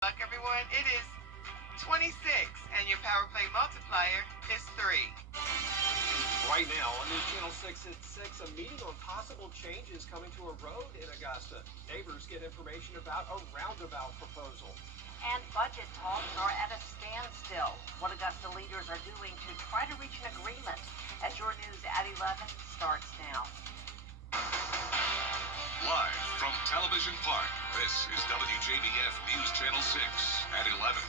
Luck, everyone. It is 26, and your power play multiplier is 3. Right now on News Channel 6 at 6, a meeting on possible changes coming to a road in Augusta. Neighbors get information about a roundabout proposal. And budget talks are at a standstill. What Augusta leaders are doing to try to reach an agreement. As your news at 11 starts now. Live from Television Park, this is WJBF News Channel 6 at 11.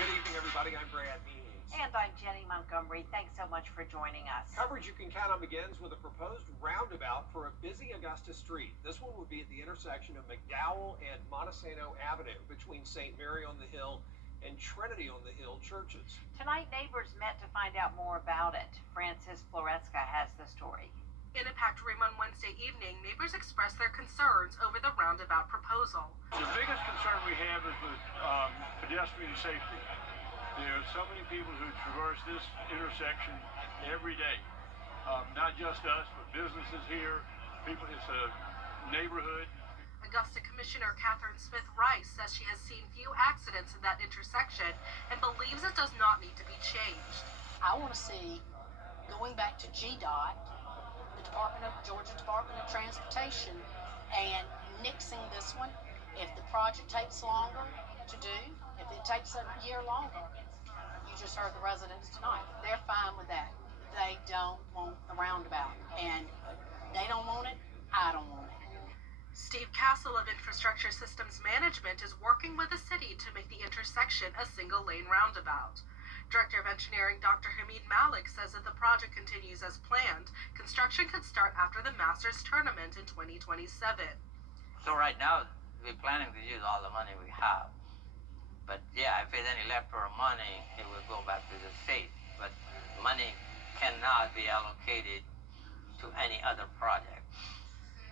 Good evening, everybody. I'm Brad Means. And I'm Jenny Montgomery. Thanks so much for joining us. Coverage you can count on begins with a proposed roundabout for a busy Augusta street. This one would be at the intersection of McDowell and Montesano Avenue between St. Mary on the Hill and Trinity on the Hill churches. Tonight, neighbors met to find out more about it. Frances Floresca has the story. In a packed room on Wednesday evening, neighbors expressed their concerns over the roundabout proposal. The biggest concern we have is with pedestrian safety. There are so many people who traverse this intersection every day. Not just us, but businesses here. People, it's a neighborhood. Augusta Commissioner Catherine Smith Rice says she has seen few accidents in that intersection and believes it does not need to be changed. I want to see going back to GDOT, the Georgia Department of Transportation, and nixing this one. If the project takes longer to do, if it takes a year longer, you just heard the residents tonight. They're fine with that. They don't want the roundabout, and they don't want it. I don't want it. Steve Castle of Infrastructure Systems Management is working with the city to make the intersection a single-lane roundabout. Director of Engineering Dr. Hamid Malik says if the project continues as planned, construction could start after the Masters tournament in 2027. So right now, we're planning to use all the money we have. But yeah, if there's any leftover money, it will go back to the state. But money cannot be allocated to any other project.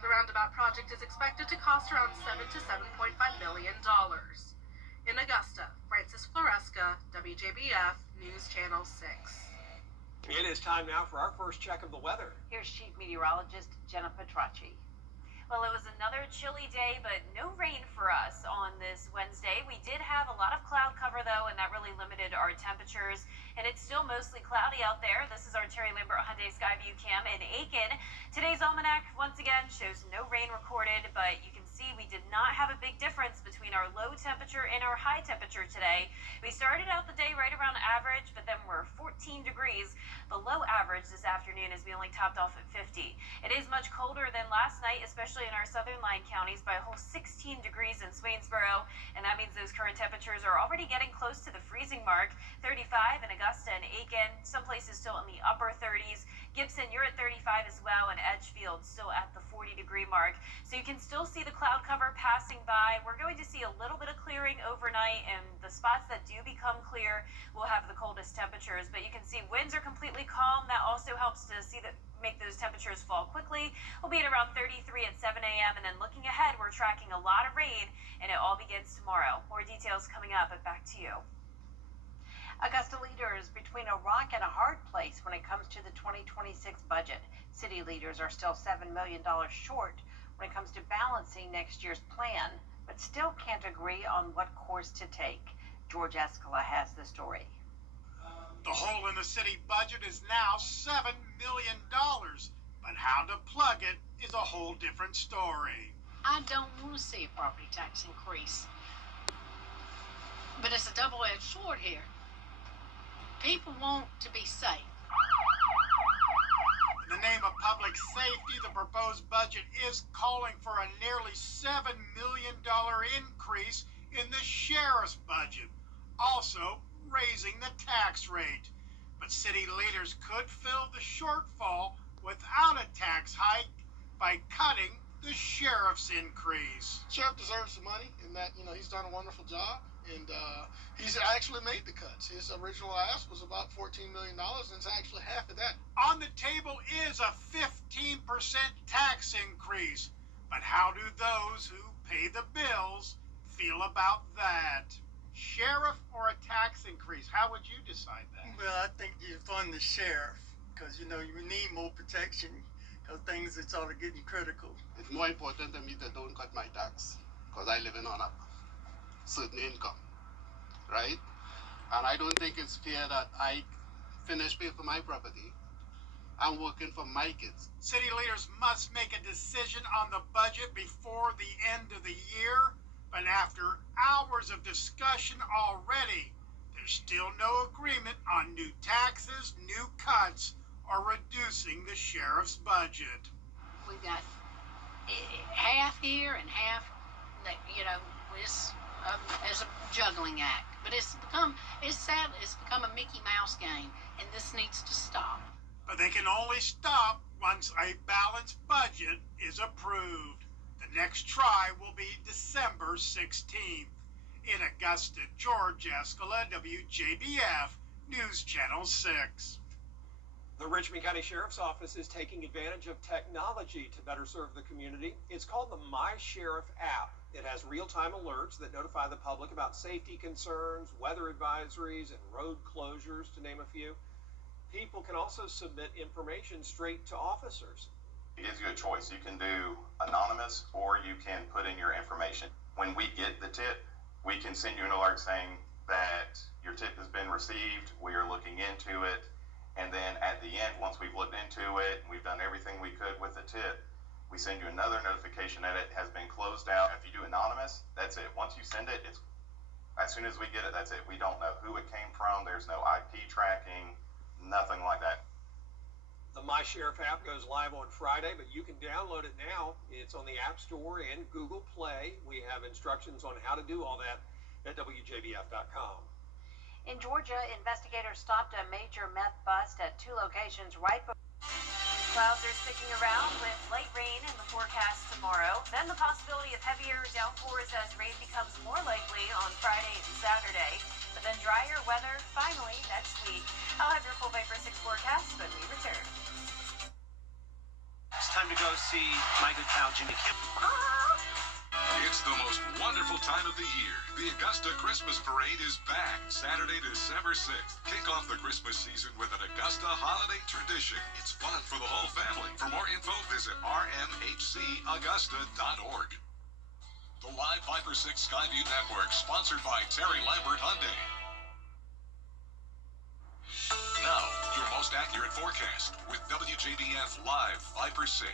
The roundabout project is expected to cost around $7 to $7.5 million. In Augusta, Frances Floresca, WJBF News Channel 6. It is time now for our first check of the weather. Here's Chief Meteorologist Jenna Petracci. Well, it was another chilly day, but no rain for us on this Wednesday. We did have a lot of cloud cover, though, and that really limited our temperatures. And it's still mostly cloudy out there. This is our Terry Lambert Hyundai Skyview Cam in Aiken. Today's almanac, once again, shows no rain recorded, but you can see we did not have a big difference between our low temperature and our high temperature today. We started out the day right around average, but then we're 14 degrees below average this afternoon as we only topped off at 50. It is much colder than last night, especially in our southern line counties by a whole 16 degrees in Swainsboro, and that means those current temperatures are already getting close to the freezing mark. 35 in Augusta and Aiken, some places still in the upper 30s. Gibson, you're at 35 as well, and Edgefield still at the 40-degree mark. So you can still see the cloud cover passing by. We're going to see a little bit of clearing overnight, and the spots that do become clear will have the coldest temperatures. But you can see winds are completely calm. That also helps to see that make those temperatures fall quickly. We'll be at around 33 at 7 a.m. And then looking ahead, we're tracking a lot of rain, and it all begins tomorrow. More details coming up, but back to you. Augusta leaders between a rock and a hard place when it comes to the 2026 budget. City leaders are still $7 million short when it comes to balancing next year's plan, but still can't agree on what course to take. George Escala has the story. The hole in the city budget is now $7 million, but how to plug it is a whole different story. I don't want to see a property tax increase, but it's a double-edged sword here. People want to be safe. In the name of public safety, the proposed budget is calling for a nearly $7 million increase in the sheriff's budget, also raising the tax rate. But city leaders could fill the shortfall without a tax hike by cutting the sheriff's increase. Sheriff deserves some money in that, he's done a wonderful job, and he's actually made the cuts. His original ask was about $14 million, and it's actually half of that. On the table is a 15% tax increase, but how do those who pay the bills feel about that? Sheriff or a tax increase? How would you decide that? Well, I think you fund the sheriff because, you need more protection things that sort of getting critical. It's more important to me to don't cut my tax because I live on a certain income, right? And I don't think it's fair that I finish paying for my property. I'm working for my kids. City leaders must make a decision on the budget before the end of the year, but after hours of discussion already, there's still no agreement on new taxes, new cuts, or reducing the sheriff's budget. We've got half here and half, it's as a juggling act. But it's sad, it's become a Mickey Mouse game, and this needs to stop. But they can only stop once a balanced budget is approved. The next try will be December 16th. In Augusta, George Escala, WJBF, News Channel 6. The Richmond County Sheriff's Office is taking advantage of technology to better serve the community. It's called the My Sheriff app. It has real-time alerts that notify the public about safety concerns, weather advisories, and road closures, to name a few. People can also submit information straight to officers. It gives you a choice. You can do anonymous or you can put in your information. When we get the tip, we can send you an alert saying that your tip has been received, we are looking into it, and then at the end, once we've looked into it, and we've done everything we could with the tip, we send you another notification that it has been closed out. If you do anonymous, that's it. Once you send it, it's as soon as we get it, that's it. We don't know who it came from. There's no IP tracking, nothing like that. The My Sheriff app goes live on Friday, but you can download it now. It's on the App Store and Google Play. We have instructions on how to do all that at WJBF.com. In Georgia, investigators stopped a major meth bust at 2 locations right before. Clouds are sticking around with light rain in the forecast tomorrow. Then the possibility of heavier downpours as rain becomes more likely on Friday and Saturday. But then drier weather finally next week. I'll have your full Viper 6 forecast when we return. It's time to go see my good pal Jimmy Kimmel. It's the most wonderful time of the year. The Augusta Christmas Parade is back Saturday, December 6th. Kick off the Christmas season with an Augusta holiday tradition. It's fun for the whole family. For more info, visit rmhcaugusta.org. The live Viper 6 Skyview Network, sponsored by Terry Lambert Hyundai. Now, your most accurate forecast with WJBF Live Viper 6.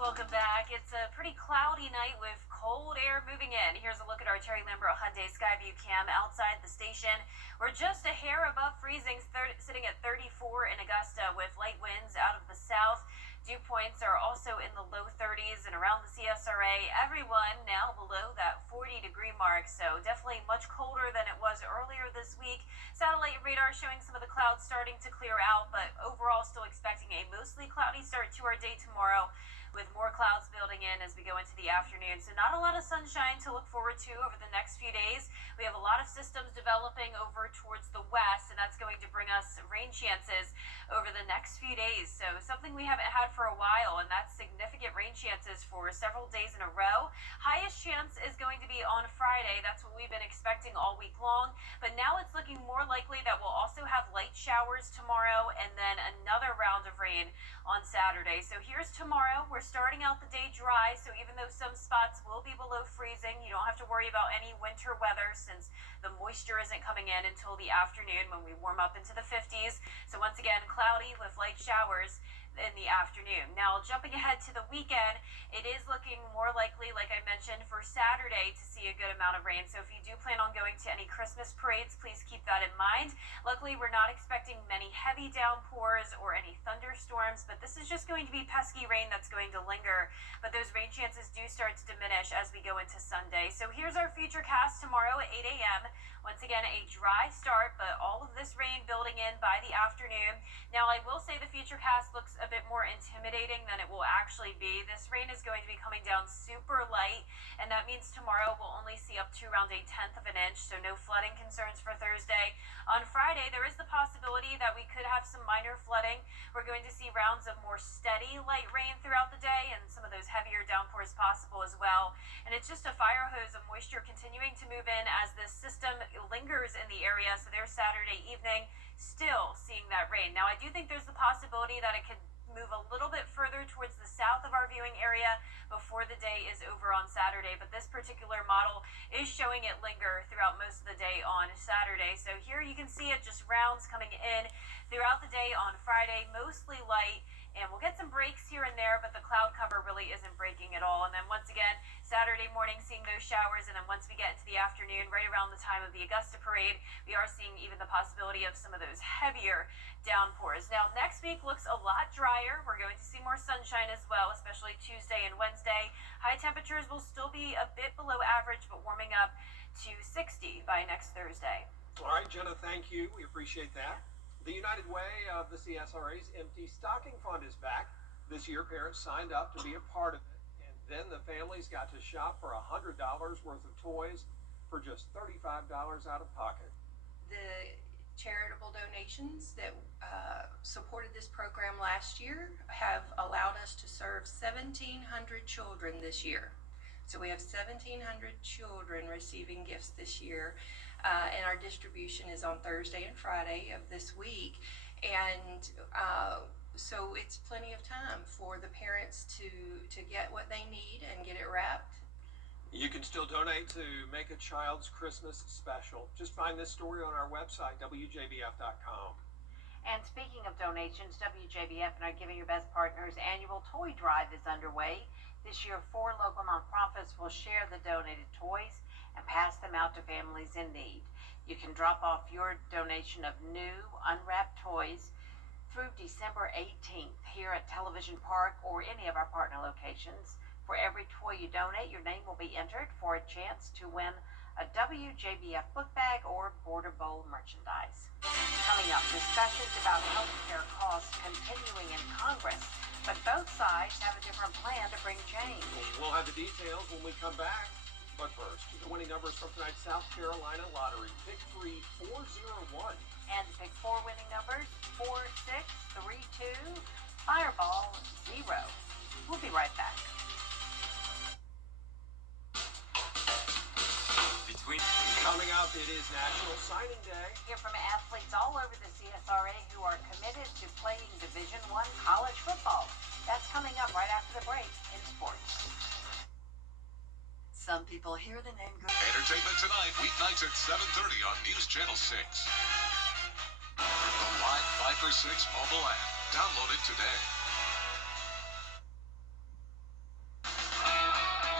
Welcome back. It's a pretty cloudy night with cold air moving in. Here's a look at our Terry Lambert Hyundai Skyview cam outside the station. We're just a hair above freezing, sitting at 34 in Augusta with light winds out of the south. Dew points are also in the low 30s and around the CSRA. Everyone now below that 40-degree mark, so definitely much colder than it was earlier this week. Satellite radar showing some of the clouds starting to clear out, but overall still expecting a mostly cloudy start to our day tomorrow, with more clouds building in as we go into the afternoon. So not a lot of sunshine to look forward to over the next few days. We have a lot of systems developing over towards the west, and that's going to bring us rain chances over the next few days. So something we haven't had for a while, and that's significant rain chances for several days in a row. Highest chance is going to be on Friday. That's what we've been expecting all week long. But now it's looking more likely that we'll also have light showers tomorrow and then another round of rain on Saturday. So here's tomorrow. We're starting out the day dry, so even though some spots will be below freezing, you don't have to worry about any winter weather since the moisture isn't coming in until the afternoon when we warm up into the 50s. So once again, cloudy with light showers in the afternoon. Now, jumping ahead to the weekend, it is looking more likely, like I mentioned, for Saturday to see a good amount of rain. So if you do plan on going to any Christmas parades, please keep that in mind. Luckily, we're not expecting many heavy downpours or any thunderstorms, but this is just going to be pesky rain that's going to linger. But those rain chances do start to diminish as we go into Sunday. So here's our future cast tomorrow at 8 a.m. Once again, a dry start, but all of this rain building in by the afternoon. Now, I will say the future cast looks a bit more intimidating than it will actually be. This rain is going to be coming down super light, and that means tomorrow we'll only see up to around 1/10 of an inch, so no flooding concerns for Thursday. On Friday, there is the possibility that we could have some minor flooding. We're going to see rounds of more steady light rain throughout the day, and some of those heavier downpours possible as well. And it's just a fire hose of moisture continuing to move in as this system lingers in the area, so there's Saturday evening still seeing that rain. Now, I do think there's the possibility that it could move a little bit further towards the south of our viewing area before the day is over on Saturday. But this particular model is showing it linger throughout most of the day on Saturday. So here you can see it just rounds coming in throughout the day on Friday, mostly light. And we'll get some breaks here and there, but the cloud cover really isn't breaking at all. And then once again, Saturday morning, seeing those showers. And then once we get into the afternoon, right around the time of the Augusta Parade, we are seeing even the possibility of some of those heavier downpours. Now, next week looks a lot drier. We're going to see more sunshine as well, especially Tuesday and Wednesday. High temperatures will still be a bit below average, but warming up to 60 by next Thursday. All right, Jenna, thank you. We appreciate that. The United Way of the CSRA's Empty Stocking Fund is back. This year, parents signed up to be a part of it, and then the families got to shop for $100 worth of toys for just $35 out of pocket. The charitable donations that supported this program last year have allowed us to serve 1,700 children this year. So we have 1,700 children receiving gifts this year, and our distribution is on Thursday and Friday of this week. And so it's plenty of time for the parents to get what they need and get it wrapped. You can still donate to make a child's Christmas special. Just find this story on our website, WJBF.com. And speaking of donations, WJBF and our Giving Your Best Partners annual toy drive is underway. This year, 4 local nonprofits will share the donated toys and pass them out to families in need. You can drop off your donation of new, unwrapped toys through December 18th here at Television Park or any of our partner locations. For every toy you donate, your name will be entered for a chance to win a WJBF book bag or Border Bowl merchandise. Coming up, discussions about health care costs continuing in Congress, but both sides have a different plan to bring change. We'll have the details when we come back. But first, the winning numbers from tonight's South Carolina Lottery. Pick 3, 401. And the Pick 4 winning numbers, 4, 6, 3, 2, Fireball, 0. We'll be right back. Coming up, it is National Signing Day. Hear from athletes all over the CSRA who are committed to playing Division I college football. That's coming up right after the break in sports. Some people hear the name good. Entertainment tonight, weeknights at 7:30 on News Channel 6. The live 5 for 6 mobile app. Download it today.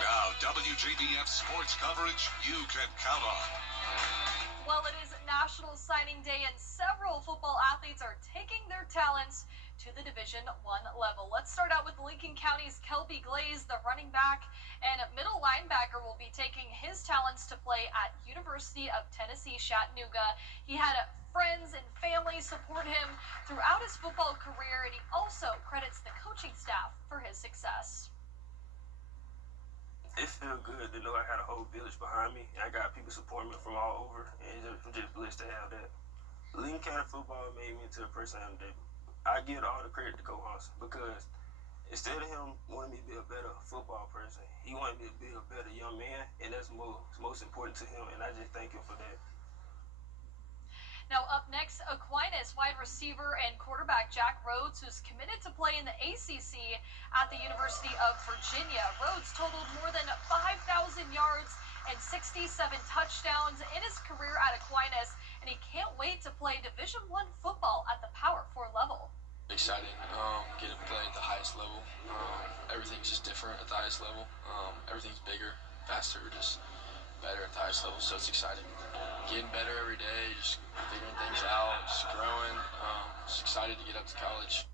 Now, WJBF sports coverage you can count on. Well, it is National Signing Day, and several football athletes are taking their talents to the Division I level. Let's start out with Lincoln County's Kelby Glaze, the running back and middle linebacker, will be taking his talents to play at University of Tennessee Chattanooga. He had friends and family support him throughout his football career, and he also credits the coaching staff for his success. It feels good to know I had a whole village behind me. I got people supporting me from all over, and I'm just blessed to have that. Lincoln County football made me into the person I am today. I give all the credit to Coach Haas because instead of him wanting me to be a better football person, he wanted me to be a better young man, and that's most important to him, and I just thank him for that. Now up next, Aquinas wide receiver and quarterback Jack Rhodes, who's committed to play in the ACC at the University of Virginia. Rhodes totaled more than 5,000 yards and 67 touchdowns in his career at Aquinas, and he can't wait to play Division I football at the Power 4 level. Excited, getting to play at the highest level. Everything's just different at the highest level. Everything's bigger, faster, just better at the highest level, so it's exciting. Getting better every day, just figuring things out, just growing. Just excited to get up to college.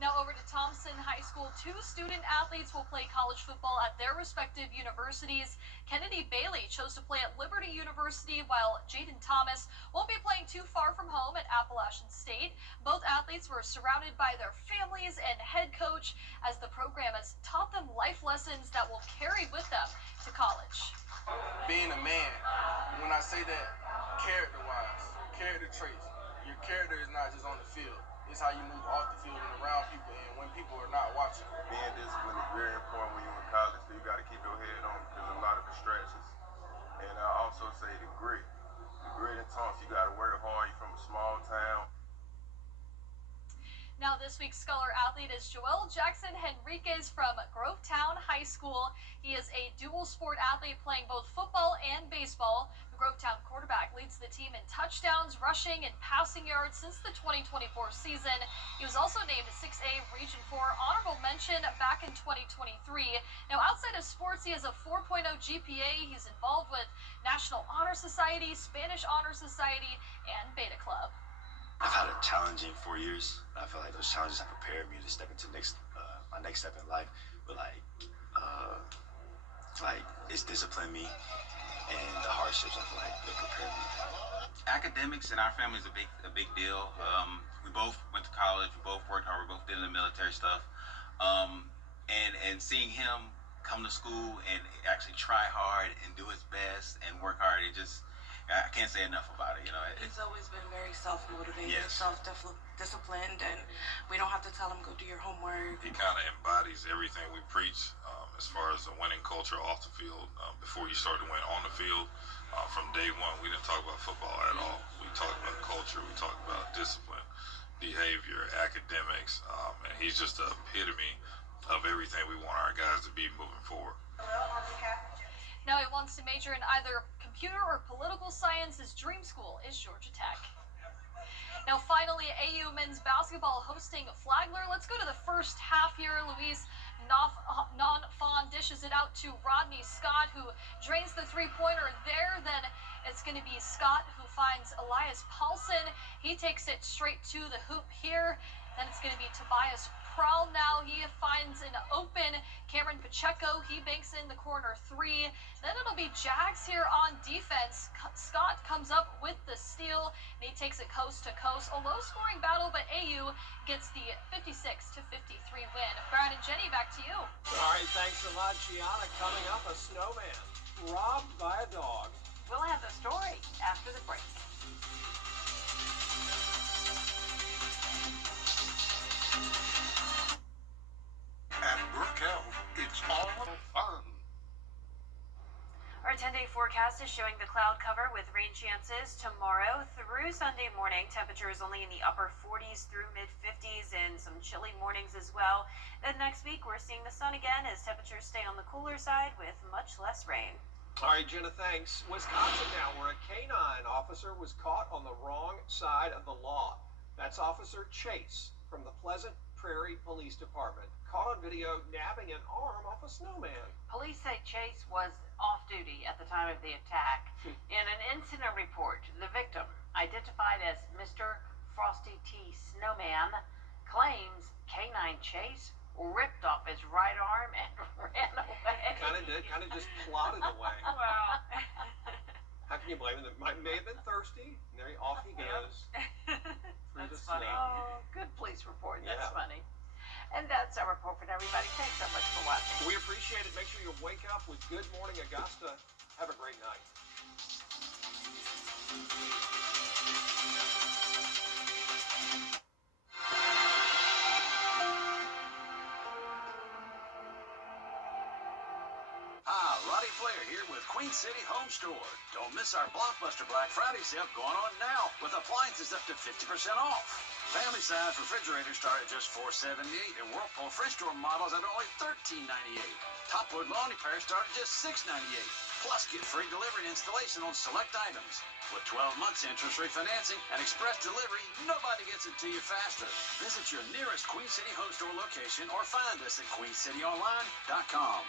Now over to Thompson High School. 2 student athletes will play college football at their respective universities. Kennedy Bailey chose to play at Liberty University, while Jaden Thomas won't be playing too far from home at Appalachian State. Both athletes were surrounded by their families and head coach, as the program has taught them life lessons that will carry with them to college. Being a man, when I say that, character-wise, character traits, your character is not just on the field. It's how you move off the field and around people and when people are not watching. Being disciplined is very important when you're in college, so you got to keep your head on because there's a lot of distractions. And I also say the grit and tough. You got to work hard. You're from a small town. Now this week's Scholar Athlete is Joel Jackson Henriquez from Grovetown High School. He is a dual sport athlete playing both football and baseball. The Grovetown quarterback leads the team in touchdowns, rushing, and passing yards since the 2024 season. He was also named 6A Region 4 honorable mention back in 2023. Now, outside of sports, he has a 4.0 GPA. He's involved with National Honor Society, Spanish Honor Society, and Beta Club. I've had a challenging 4 years. I feel like those challenges have prepared me to step into my next step in life. But it's disciplined me, and the hardships, I feel like they prepared me. Academics in our family is a big deal. We both went to college. We both worked hard. We both did the military stuff. And seeing him come to school and actually try hard and do his best and work hard, I can't say enough about it. He's always been very self-motivated, Yes. self-disciplined, and we don't have to tell him go do your homework. He kind of embodies everything we preach as far as a winning culture off the field. Before you start to win on the field, from day one, we didn't talk about football at all. We talked about culture. We talked about discipline, behavior, academics, and he's just the epitome of everything we want our guys to be moving forward. Now he wants to major in either computer or political science. His dream school is Georgia Tech. Now finally, AU men's basketball hosting Flagler. Let's go to the first half here. Luis Non-Fawn dishes it out to Rodney Scott, who drains the three-pointer there. Then it's going to be Scott who finds Elias Paulson. He takes it straight to the hoop here. Then it's going to be Tobias Prowl now. He finds an open Cameron Pacheco. He banks in the corner three. Then it'll be Jags here on defense. Scott comes up with the steal, and he takes it coast to coast. A low-scoring battle, but AU gets the 56-53 win. Brian and Jenny, back to you. All right, thanks a lot, Gianna. Coming up, a snowman robbed by a dog. We'll have the story after the break. At Brookell, it's all fun. Our 10-day forecast is showing the cloud cover with rain chances tomorrow through Sunday morning. Temperatures only in the upper 40s through mid-50s and some chilly mornings as well. Then next week, we're seeing the sun again as temperatures stay on the cooler side with much less rain. All right, Jenna, thanks. Wisconsin now, where a canine officer was caught on the wrong side of the law. That's Officer Chase from the Pleasant Prairie Police Department, caught on video nabbing an arm off a snowman. Police say Chase was off duty at the time of the attack. In an incident report, the victim, identified as Mr. Frosty T. Snowman, claims Canine Chase ripped off his right arm and ran away. Kind of just plodded away. Well, How can you blame him? May have been thirsty, and there off he goes. that's funny. Oh, good police report. That's Yeah. funny. And that's our report for everybody. Thanks so much for watching. We appreciate it. Make sure you wake up with Good Morning Augusta. Have a great night. Roddy Flair here with Queen City Home Store. Don't miss our Blockbuster Black Friday sale going on now with appliances up to 50% off. Family size refrigerators start at just $4.78 and Whirlpool fridge door models at only $13.98. Top load lawn repairs start at just $6.98. Plus get free delivery and installation on select items. With 12 months interest-free financing and express delivery, nobody gets it to you faster. Visit your nearest Queen City Home Store location or find us at queencityonline.com.